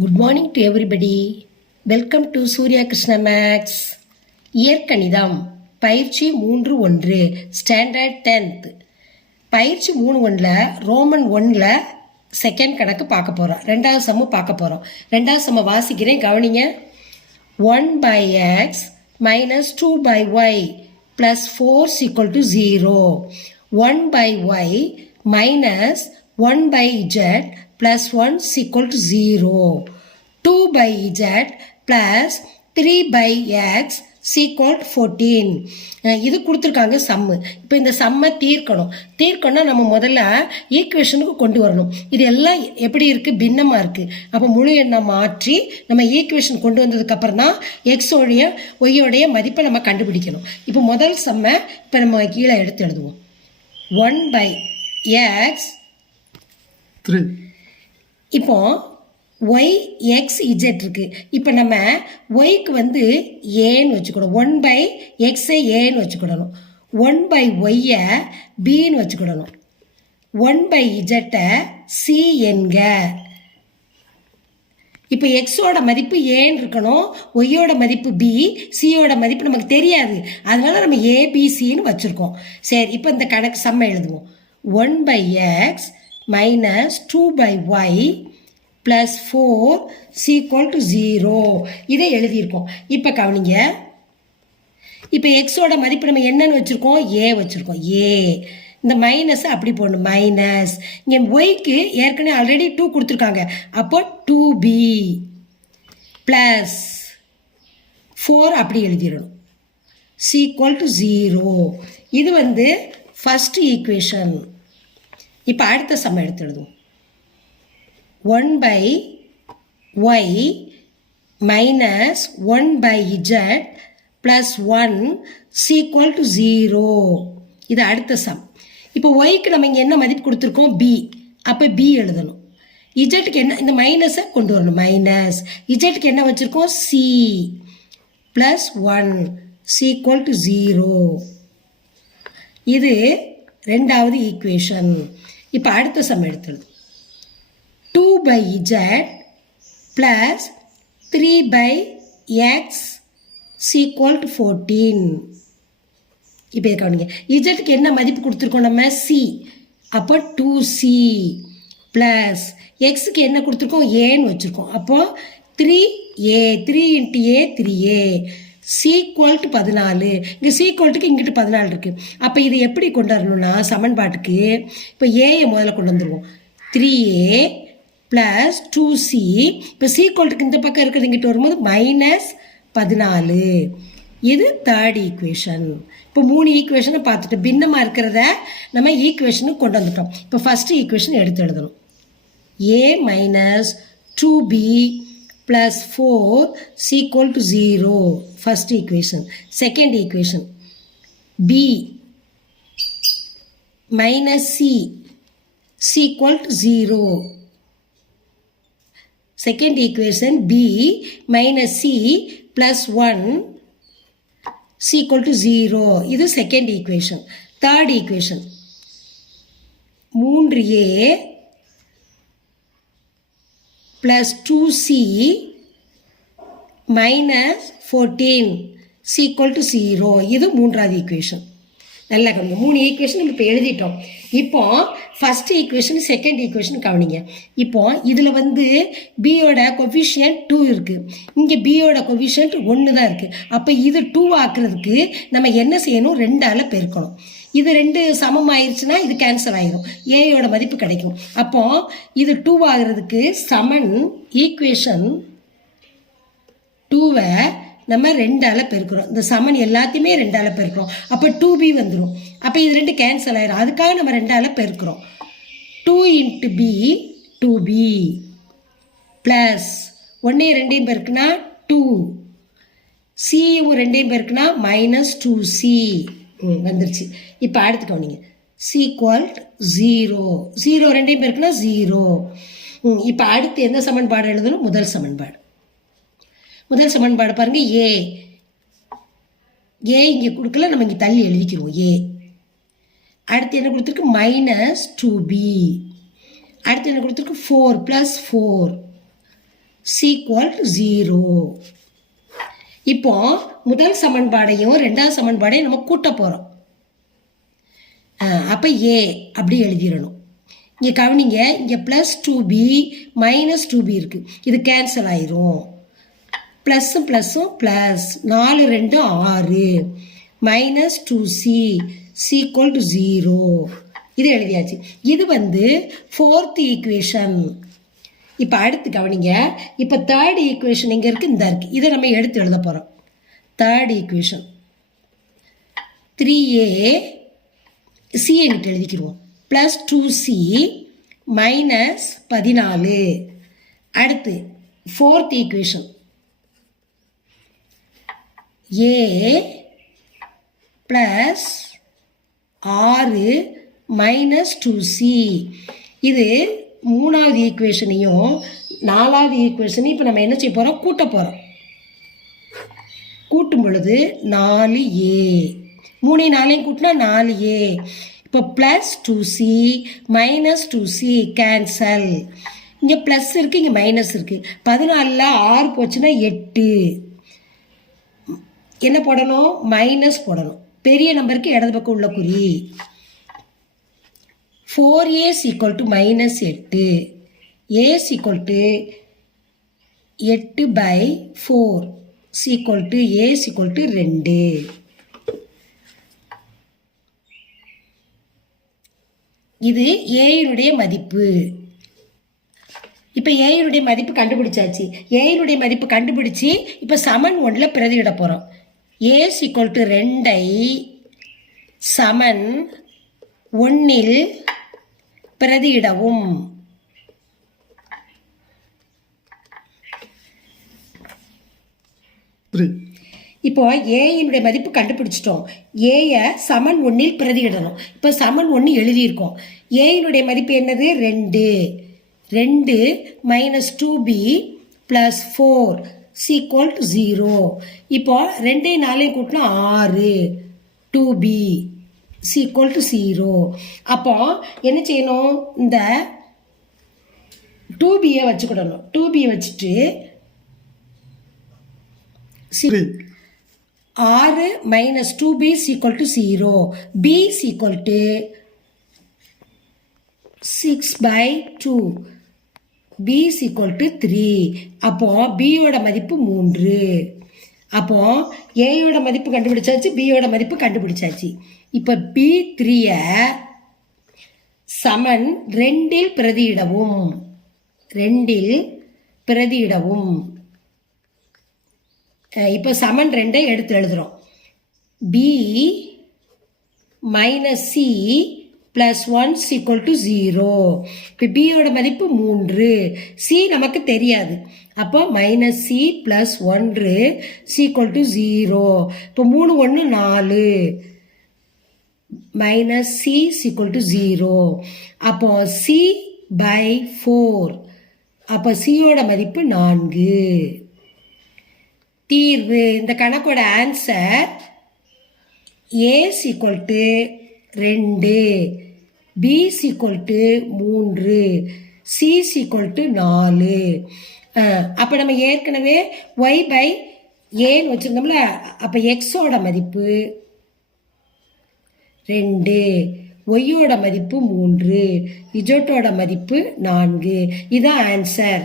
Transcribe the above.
Good morning to everybody. Welcome to Surya Krishna maths. இயற்கணிதம் பயிற்சி 3.1 standard 10th. பயிற்சி 3.1ல் ரோமன் 1ல் செகண்ட் கணக்கு பார்க்க போகிறோம். ரெண்டாவது சம்மு பார்க்க போகிறோம். ரெண்டாவது சம்ம வாசிக்கிறேன், கவனிங்க. 1/x minus 2/y plus 4 is equal to 0. 1/y minus 1/z plus 1 is equal to 0. 2/z plus 3/x is equal to 14. இது கொடுத்துருக்காங்க சம்மு. இப்போ இந்த சம்மை தீர்க்கணும்னா நம்ம முதல்ல ஈக்குவேஷனுக்கு கொண்டு வரணும். இது எல்லாம் எப்படி இருக்குது, பின்னமாக இருக்குது. அப்போ முழு எண்ணை மாற்றி நம்ம ஈக்குவேஷன் கொண்டு வந்ததுக்கப்புறம் தான் எக்ஸோடைய ஒய்யோடைய மதிப்பை நம்ம கண்டுபிடிக்கணும். இப்போ முதல் சம்மை இப்போ நம்ம கீழே எடுத்து எழுதுவோம். 1/x 3. இப்போ ஒய் எக்ஸ் இஜெட் இருக்குது. இப்போ நம்ம ஒய்க்கு வந்து ஏன்னு வச்சுக்கணும். 1/xஐ ஏன்னு வச்சுக்கிடணும். 1/ஒய்யை பின்னு வச்சுக்கிடணும். 1/இஜெட்டை சி என்க. இப்போ எக்ஸோட மதிப்பு ஏன்னு இருக்கணும், ஒய்யோட மதிப்பு பி, சியோட மதிப்பு நமக்கு தெரியாது. அதனால நம்ம ஏபிசின்னு வச்சுருக்கோம். சரி, இப்போ இந்த கணக்கு சம்ம எழுதுவோம். 1/x minus 2/y plus 4 is equal to 0. இதை எழுதியிருக்கோம். இப்போ கவனிங்க. இப்போ எக்ஸோட மதிப்பு நம்ம என்னன்னு வச்சுருக்கோம், ஏ வச்சுருக்கோம். ஏ இந்த மைனஸை அப்படி போடணும், மைனஸ். இங்கே ஒய்க்கு ஏற்கனவே ஆல்ரெடி 2 கொடுத்துருக்காங்க. அப்போ 2b ப்ளஸ் 4 அப்படி எழுதிடணும். is equal to 0. இது வந்து ஃபஸ்ட் ஈக்குவேஷன். இப்போ அடுத்த சம்ம எடுத்து எழுதுவோம். 1/y minus 1/z plus 1 is equal to 0. இது அடுத்த சம். இப்போ ஒய்க்கு நம்ம இங்கே என்ன மதிப்பு கொடுத்துருக்கோம், பி. அப்போ பி எழுதணும். இஜெட்டுக்கு என்ன, இந்த மைனஸை கொண்டு வரணும், மைனஸ். இஜெட்டுக்கு என்ன வச்சுருக்கோம், C plus 1 is equal to 0. இது ரெண்டாவது ஈக்குவேஷன். இப்போ அடுத்த some எடுத்துடுது. 2/z plus 3/x is equal to 14. இப்போ கவனிங்க. இஜெட்டுக்கு என்ன மதிப்பு கொடுத்துருக்கோம் நம்ம, சி. அப்போ 2c ப்ளஸ் எக்ஸுக்கு என்ன கொடுத்துருக்கோம், ஏன்னு வச்சுருக்கோம். அப்போ 3a, 3 × a 3a சீக்வல்ட்டு 14. இங்கே சீக்வல்ட்டுக்கு இங்கிட்டு 14 இருக்குது. அப்போ இதை எப்படி கொண்டு வரணும்னா சமன்பாட்டுக்கு இப்போ ஏயை முதல்ல கொண்டு வந்துடுவோம். 3a plus 2c. இப்போ சீக்வல்ட்டுக்கு இந்த பக்கம் இருக்கிறது இங்கிட்டு வரும்போது -14. இது தேர்ட் ஈக்குவேஷன். இப்போ 3 ஈக்குவேஷனை பார்த்துட்டு பின்னமாக இருக்கிறத நம்ம ஈக்குவேஷனுக்கு கொண்டு வந்துட்டோம். இப்போ ஃபஸ்ட்டு ஈக்குவேஷன் எடுத்து எழுதணும். a minus 2b plus 4 is equal to 0. First equation. Second equation. b minus c is equal to 0. Second equation. b minus c plus 1 is equal to 0. இது second equation. Third equation. 3a plus 2c minus 14 is equal to 0. இது மூன்றாவது equation. நல்லா கவனிங்க. 3 equation நம்ம இப்போ எழுதிட்டோம். இப்போ first equation second equation கவனிங்க. இப்போ இதில் வந்து பியோட கொஃபிஷியன்ட் 2 இருக்குது, இங்கே பியோட கொஃபிஷியன்ட் 1 தான் இருக்குது. அப்போ இது 2 ஆக்குறதுக்கு நம்ம என்ன செய்யணும், 2ஆல் பெருக்கணும். இது 2 சமம் ஆயிடுச்சுன்னா இது கேன்சல் ஆயிரும், ஏயோட மதிப்பு கிடைக்கும். அப்போ இது 2 ஆகிறதுக்கு சமன் ஈக்குவேஷன் 2வை நம்ம 2ஆல் பெருக்கிறோம். இந்த சமன் எல்லாத்தையுமே 2ஆல் பெருக்கிறோம். அப்போ 2b வந்துடும். அப்போ இது 2 கேன்சல் ஆயிரும். அதுக்காக நம்ம 2ஆல் பெருக்கிறோம். 2 × b 2b ப்ளஸ் 1 2 பெருக்குனா 2, c 2 பெருக்குனா -2c வந்துருச்சு. இப்போ அடுத்து கவனிங்க. சீக்வல் 0, 0 2 பேருக்குன்னா 0. இப்போ அடுத்து எந்த சமன்பாடு எழுதணும், முதல் சமன்பாடு. முதல் சமன்பாடு பாருங்க, ஏ இங்கே கொடுக்கல, நம்ம இங்கே தள்ளி எழுதிக்கிறோம் ஏ. அடுத்து என்ன கொடுத்துருக்கு, -2b. அடுத்து என்ன கொடுத்துருக்கு, 4 + 4 சீக்வல் 0. இப்போ முதல் சமன்பாடையும் ரெண்டாவது சமன்பாடையும் நம்ம கூட்ட போகிறோம். அப்போ ஏ அப்படி எழுதிடணும். இங்கே கவனிங்க, இங்கே +2b -2b இருக்குது. இது கேன்சல் ஆயிரும். ப்ளஸ்ஸும் ப்ளஸ்ஸும் ப்ளஸ் 4 2 6 -2c = 0. இது எழுதியாச்சு. இது வந்து 4th ஈக்குவேஷன். இப்போ அடுத்து கவனிங்க, இப்போ 3rd ஈக்குவேஷன் இங்கே இருக்குது, இந்த இருக்குது. இதை நம்ம எடுத்து எழுத போகிறோம். 3rd ஈக்குவேஷன் 3a c என்கிட்ட எழுதிக்கிடுவோம். +2c -14. அடுத்து 4th equation a plus 6 -2c. இது 3வது ஈக்குவேஷனையும் 4வது ஈக்குவேஷனையும் இப்போ நம்ம என்ன செய்ய போகிறோம்? கூட்ட போகிறோம். கூட்டும் பொழுது 4a, 3 4 கூட்டினா 4a. இப்போ +2c -2c கேன்சல். இங்கே ப்ளஸ் இருக்குது, இங்கே மைனஸ் இருக்குது. 14ல் 6 போச்சுன்னா 8. என்ன போடணும்? மைனஸ் போடணும். பெரிய நம்பருக்கு இடது பக்கம் உள்ள குறி. 4a = -8. a = 8/4 a = 2. இது ஏனுடைய மதிப்பு. இப்போ ஏனுடைய மதிப்பு கண்டுபிடிச்சாச்சு. ஏனுடைய மதிப்பு கண்டுபிடிச்சி இப்போ சமன் 1ல் பிரதியிட போகிறோம். a = 2ஐ சமன் 1ல் பிரதியிடவும். இப்போ ஏனுடைய மதிப்பு கண்டுபிடிச்சிட்டோம். ஏயை சமன் 1ல் பிரதியிடணும். இப்போ சமன் 1 எழுதியிருக்கோம். ஏனுடைய மதிப்பு என்னது? 2. 2 -2b + 4 = 0. இப்போ 2 4 கூட்டினா 6 2b = 0. அப்போ என்ன செய்யணும்? இந்த 2bயை வச்சுக்கிடணும். 2bயை வச்சுட்டு 6 -2b = 0. b = 6/2. b = 3. அப்போ bயோட மதிப்பு 3. அப்போ ஏயோட மதிப்பு கண்டுபிடிச்சாச்சு, பியோட மதிப்பு கண்டுபிடிச்சாச்சு. இப்போ b3யை சமன் 2ல் பிரதியிடவும். 2ல் பிரதியிடவும். இப்போ சமன் 2ஐ எடுத்து எழுதுகிறோம். b - c + 1 = 0. இப்போ பியோட மதிப்பு 3. c நமக்கு தெரியாது. அப்போ -c + 1 = 0. இப்போ 3 1 4 -c = 0. அப்போ c/4. அப்போ cயோட மதிப்பு 4. தீர்வு. இந்த கணக்கோட ஆன்சர் a = 2, b = 3, c = 4. அப்போ நம்ம ஏற்கனவே y/aன்னு வச்சுருந்தோம்ல. அப்போ எக்ஸோட மதிப்பு 2, ஒய்யோட மதிப்பு 3, இஜட்டோட மதிப்பு 4. இதுதான் ஆன்சர்.